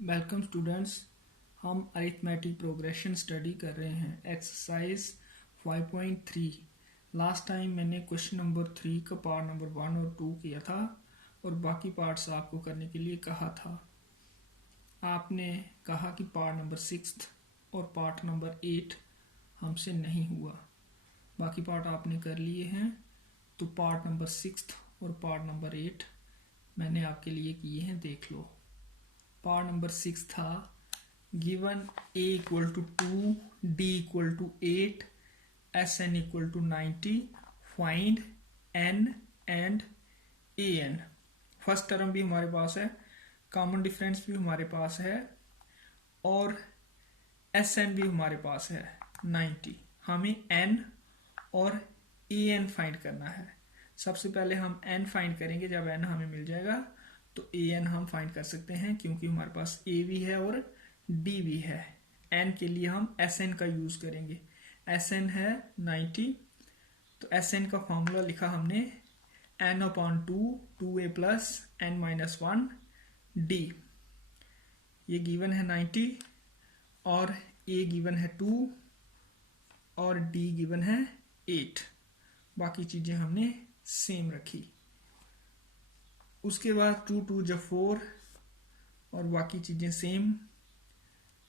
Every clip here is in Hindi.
Welcome students. हम अरिथमेटिक प्रोग्रेशन स्टडी कर रहे हैं एक्सरसाइज 5.3। लास्ट टाइम मैंने क्वेश्चन नंबर 3 का पार्ट नंबर 1 और 2 किया था और बाकी पार्ट्स आपको करने के लिए कहा था। आपने कहा कि पार्ट नंबर 6 और पार्ट नंबर 8 हमसे नहीं हुआ, बाकी पार्ट आपने कर लिए हैं। तो पार्ट नंबर 6 और पार्ट नंबर 8 मैंने आपके लिए किए हैं, देख लो। पार्ट नंबर 6 था given a equal to 2, d equal to 8, sn equal to 90, find n and an। First term भी हमारे पास है, कॉमन डिफरेंस भी हमारे पास है और sn भी हमारे पास है 90। हमें n और an फाइंड करना है। सबसे पहले हम n फाइंड करेंगे। जब n हमें मिल जाएगा तो an हम फाइंड कर सकते हैं, क्योंकि हमारे पास a भी है और d भी है। n के लिए हम sn का यूज करेंगे। sn है 90, तो sn का फॉर्मूला लिखा हमने n/2 2a plus n-1 d। ये गिवन है 90 और a गिवन है 2 और d गिवन है 8। बाकी चीजें हमने सेम रखी। उसके बाद 2 2 जा 4 और बाकी चीजें सेम।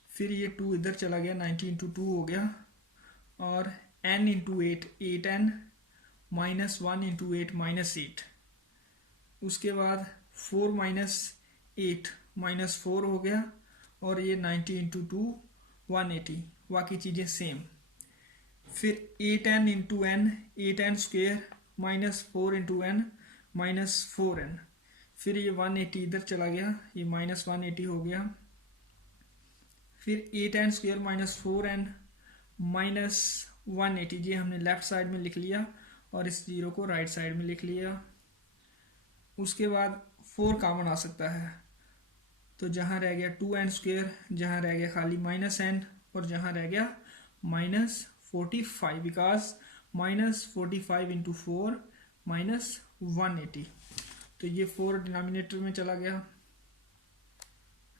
फिर ये 2 इधर चला गया, 90 इंटू 2 हो गया और n into 8 8n minus 1 into 8 minus 8। उसके बाद 4 माइनस 8 माइनस 4 हो गया और ये 90 इंटू 2 180। बाकी चीजें सेम। फिर 8n into n 8n square minus 4 into n minus 4n। फिर ये 180 इधर चला गया, ये माइनस 180 हो गया। फिर 8n square minus 4n minus 180, ये हमने लेफ्ट साइड में लिख लिया और इस जीरो को राइट साइड में लिख लिया। उसके बाद 4 कॉमन आ सकता है, तो जहां रह गया 2n स्क्वेयर, जहां रह गया खाली माइनस n और जहां रह गया minus 45, because minus 45 into 4 minus 180। तो ये 4 डिनोमिनेटर में चला गया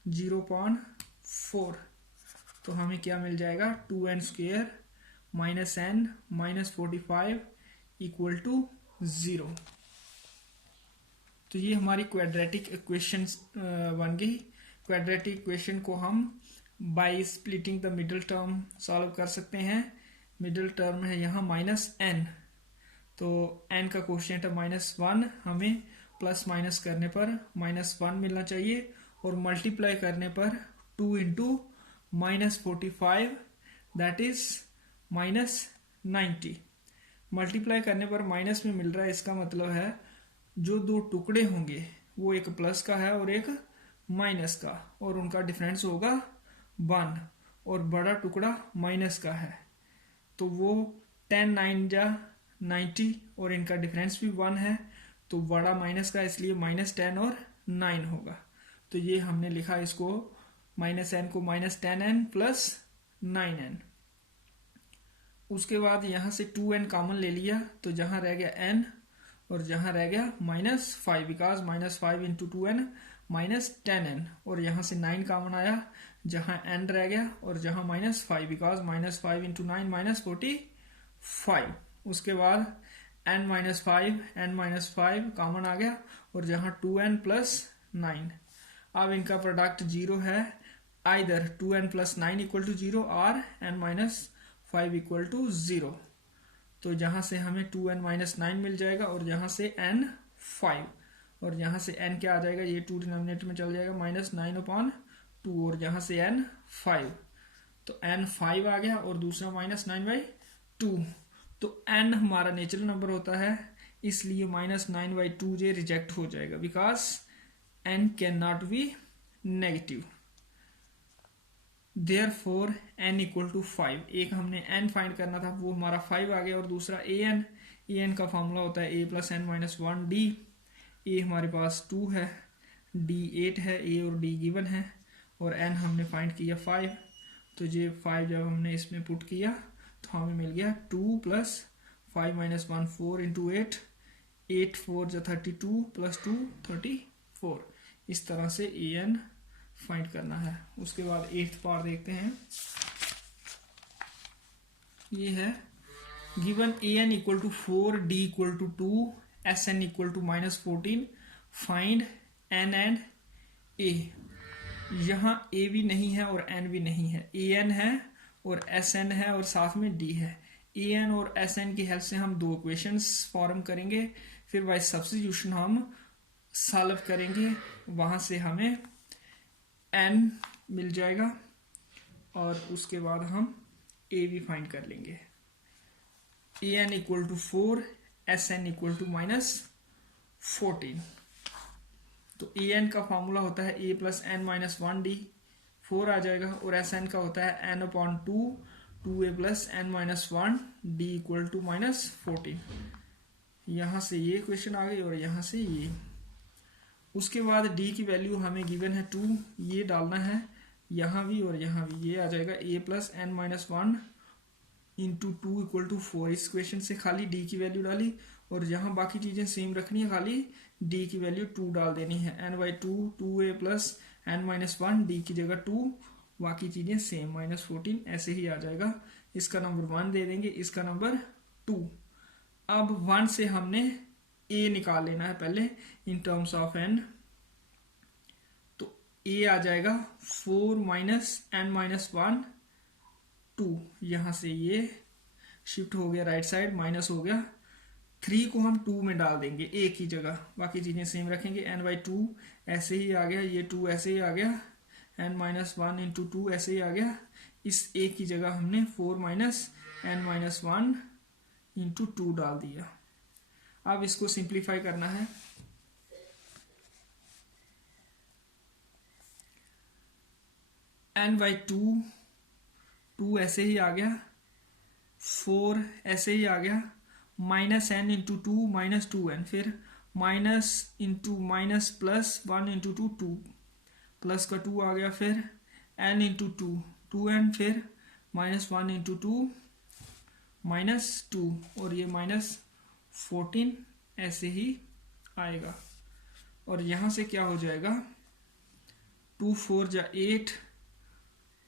0.4। तो हमें क्या मिल जाएगा 2n square minus n minus 45 equal to 0। तो ये हमारी क्वाड्रेटिक इक्वेशन बन गई। क्वाड्रेटिक इक्वेशन को हम by splitting the middle term solve कर सकते हैं। मिडिल टर्म है यहाँ माइनस n, तो n का कोशिएंट है -1। हमें प्लस माइनस करने पर -1 मिलना चाहिए और मल्टीप्लाई करने पर 2 इंटू -45 दैट इज -90। मल्टीप्लाई करने पर माइनस में मिल रहा है, इसका मतलब है जो दो टुकड़े होंगे वो एक प्लस का है और एक माइनस का, और उनका डिफरेंस होगा 1 और बड़ा टुकड़ा माइनस का है, तो वो 10 9 जा 90 और इनका डिफरेंस भी 1 है, तो बड़ा माइनस का, इसलिए -10 और 9 होगा। तो ये हमने लिखा इसको -n को -10n प्लस 9n। उसके बाद यहां से 2n कॉमन ले लिया, तो जहां रह गया n और जहां रह गया -5, बिकॉज -5 इंटू 2n -10n, और यहां से 9 कॉमन आया, जहां n रह गया और जहां -5, बिकॉज -5 इंटू 9 -45। उसके बाद n-5 कॉमन आ गया और जहां 2n प्लस 9। अब इनका प्रोडक्ट 0 है, either 2n plus 9 equal to 0 और n-5 इक्वल टू 0। तो जहां से हमें 2n माइनस 9 मिल जाएगा और जहां से n 5, और जहां से n क्या आ जाएगा, ये 2 डिनोमिनेटर में चल जाएगा -9/2 और जहां से n 5, तो n 5 आ गया और दूसरा -9/2। तो n हमारा नेचुरल नंबर होता है, इसलिए -9/2 ये रिजेक्ट हो जाएगा, because n can not be negative. Therefore n equal to 5। एक हमने n फाइंड करना था, वो हमारा 5 आ गया, और दूसरा an का फॉर्मूला होता है a plus n-1 d। a हमारे पास 2 है, d 8 है, a और d गिवन है, और n हमने फाइंड किया 5। तो ये 5 जब हमने इसमें पुट किया तो हमें मिल गया 2 प्लस 5 माइनस 1 4 इंटू 8 8 4 जो 32 प्लस 2 34। इस तरह से an फाइंड करना है। उसके बाद 8th पार्ट देखते हैं। ये है given an equal to 4, d equal to 2, sn equal to -14, find n and a। यहाँ a भी नहीं है और n भी नहीं है, an है और sn है और साथ में d है। an और sn की हेल्प से हम दो इक्वेशंस फॉर्म करेंगे, फिर बाय सब्स्टिट्यूशन हम सॉल्व करेंगे, वहां से हमें n मिल जाएगा और उसके बाद हम a भी फाइंड कर लेंगे। an equal to 4, sn equal to -14। तो an का फॉर्मूला होता है a plus n minus 1d, 4 आ जाएगा, और sn का होता है n/2, 2a plus n minus 1 d equal to -14। यहाँ से ये क्वेश्चन आ गई और यहाँ से ये। उसके बाद d की वैल्यू हमें गिवन है 2, ये डालना है यहाँ भी और यहाँ भी। ये आ जाएगा a plus n minus 1 into 2 equal to 4। इस क्वेश्चन से खाली d की वैल्यू डाली और यहाँ बाकी चीजें सेम रखनी है, खाली d की वैल्यू 2 डाल देनी है। n/2, 2a plus n minus 1 d की जगह 2, बाकी चीजें सेम -14 ऐसे ही आ जाएगा। इसका नंबर 1 दे देंगे, इसका नंबर 2। अब 1 से हमने a निकाल लेना है पहले इन टर्म्स ऑफ n। तो a आ जाएगा 4 माइनस n माइनस 1 2। यहां से ये शिफ्ट हो गया राइट साइड, माइनस हो गया। 3 को हम 2 में डाल देंगे a की जगह, बाकी चीजें सेम रखेंगे। n/2 ऐसे ही आ गया, ये 2 ऐसे ही आ गया, n माइनस 1 इंटू 2 ऐसे ही आ गया। इस a की जगह हमने 4 माइनस n माइनस 1 इंटू 2 डाल दिया। अब इसको सिंप्लीफाई करना है। n/2, 2 ऐसे ही आ गया, 4 ऐसे ही आ गया, minus n into 2 minus 2n, फिर minus into minus plus 1 into 2 2, plus का 2 आ गया, फिर n इंटू 2 2n, फिर माइनस 1 इंटू 2 माइनस 2, और ये -14 ऐसे ही आएगा। और यहां से क्या हो जाएगा, 2 4 जा 8,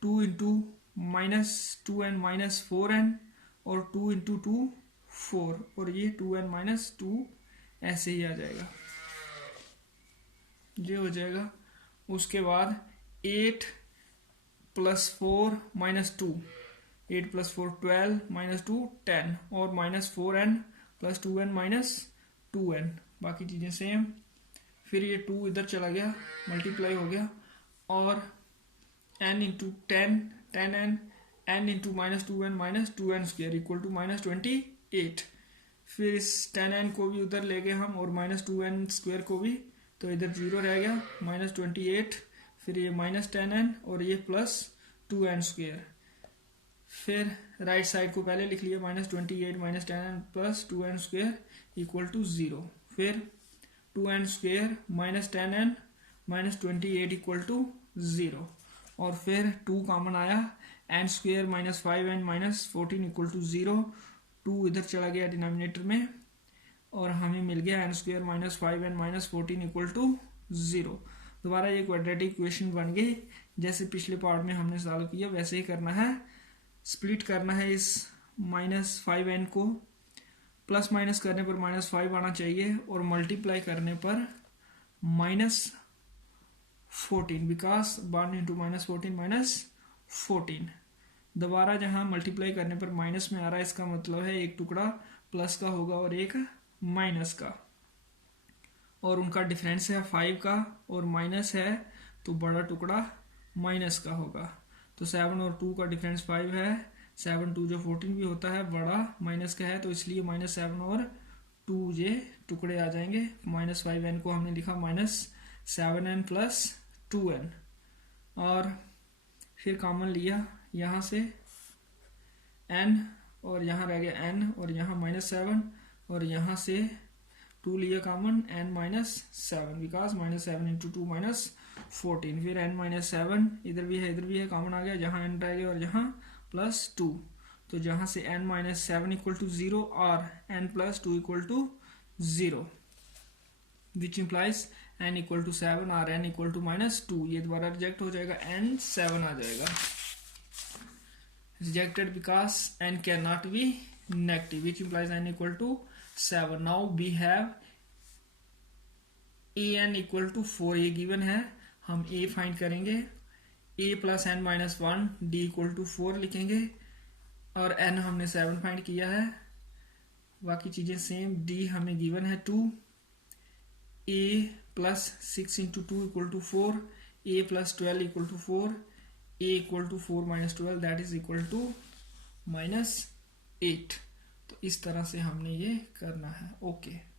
2 इंटू -2n माइनस 4n, और 2 इंटू 2 4, और ये 2n माइनस 2 ऐसे ही आ जाएगा, ये हो जाएगा। उसके बाद 8 प्लस 4 माइनस 2, 8 प्लस 4 12 माइनस 2 10, और minus 4n plus 2n minus 2n, बाकी चीजें सेम। फिर ये 2 इधर चला गया, मल्टीप्लाई हो गया, और n into 10 10n, n into minus 2n minus 2n square equal to -28। फिर इस 10n को भी उधर ले गए हम, और माइनस 2n स्क्वायर को भी, तो इधर 0 रह गया, -28। फिर ये -10n और ये प्लस 2n स्क्वायर। फिर राइट साइड को पहले लिख लिया, -28 minus 10n plus 2n square equal to 0। फिर 2n square minus 10n minus 28 equal to 0, और फिर 2 कॉमन आया, n square minus 5n minus 14 equal to 0। 2 इधर चला गया डिनोमिनेटर में, और हमें मिल गया n square minus 5n minus 14 equal to 0। दोबारा ये क्वाड्रेटिक इक्वेशन बन गई। जैसे पिछले पार्ट में हमने सॉल्व किया वैसे ही करना है। स्प्लिट करना है इस -5n को, प्लस माइनस करने पर -5 आना चाहिए, और मल्टीप्लाई करने पर -14, बिकॉज 1 इंटू -14 -14। दोबारा जहां मल्टीप्लाई करने पर माइनस में आ रहा है, इसका मतलब है एक टुकड़ा प्लस का होगा और एक माइनस का, और उनका डिफरेंस है 5 का, और माइनस है तो बड़ा टुकड़ा माइनस का होगा। तो 7 और 2 का डिफरेंस 5 है, 7 2 जो 14 भी होता है, बड़ा माइनस का है, तो इसलिए -7 और 2 ये टुकड़े आ जाएंगे। -5n को हमने लिखा -7n प्लस 2n, और फिर कॉमन लिया यहाँ से n, और यहाँ रह गया n, और यहाँ -7, और यहाँ से 2 लिया कॉमन, n -7, बिकॉज -7 इंटू 2 -14। फिर n -7 इधर भी है इधर भी है, कॉमन आ गया, जहाँ n रह गया और यहाँ +2, तो जहाँ से n -7 इक्वल टू 0 और n + 2 equal to 0, which implies n equal to 7 और n इक्वल टू -2, ये दोबारा रिजेक्ट हो जाएगा, n 7 आ जाएगा। Rejected because n cannot be negative, which implies n equal to 7. Now we have an equal to 4, ये given है, हम a फाइंड करेंगे, a plus n minus 1 d equal to 4 लिखेंगे, और n हमने 7 फाइंड किया है, बाकी चीजें सेम। d हमें गिवन है 2, a plus 6 into 2 equal to 4, a plus 12 equal to 4, a equal to 4 minus 12 that is equal to -8। तो इस तरह से हमने ये करना है। ओके।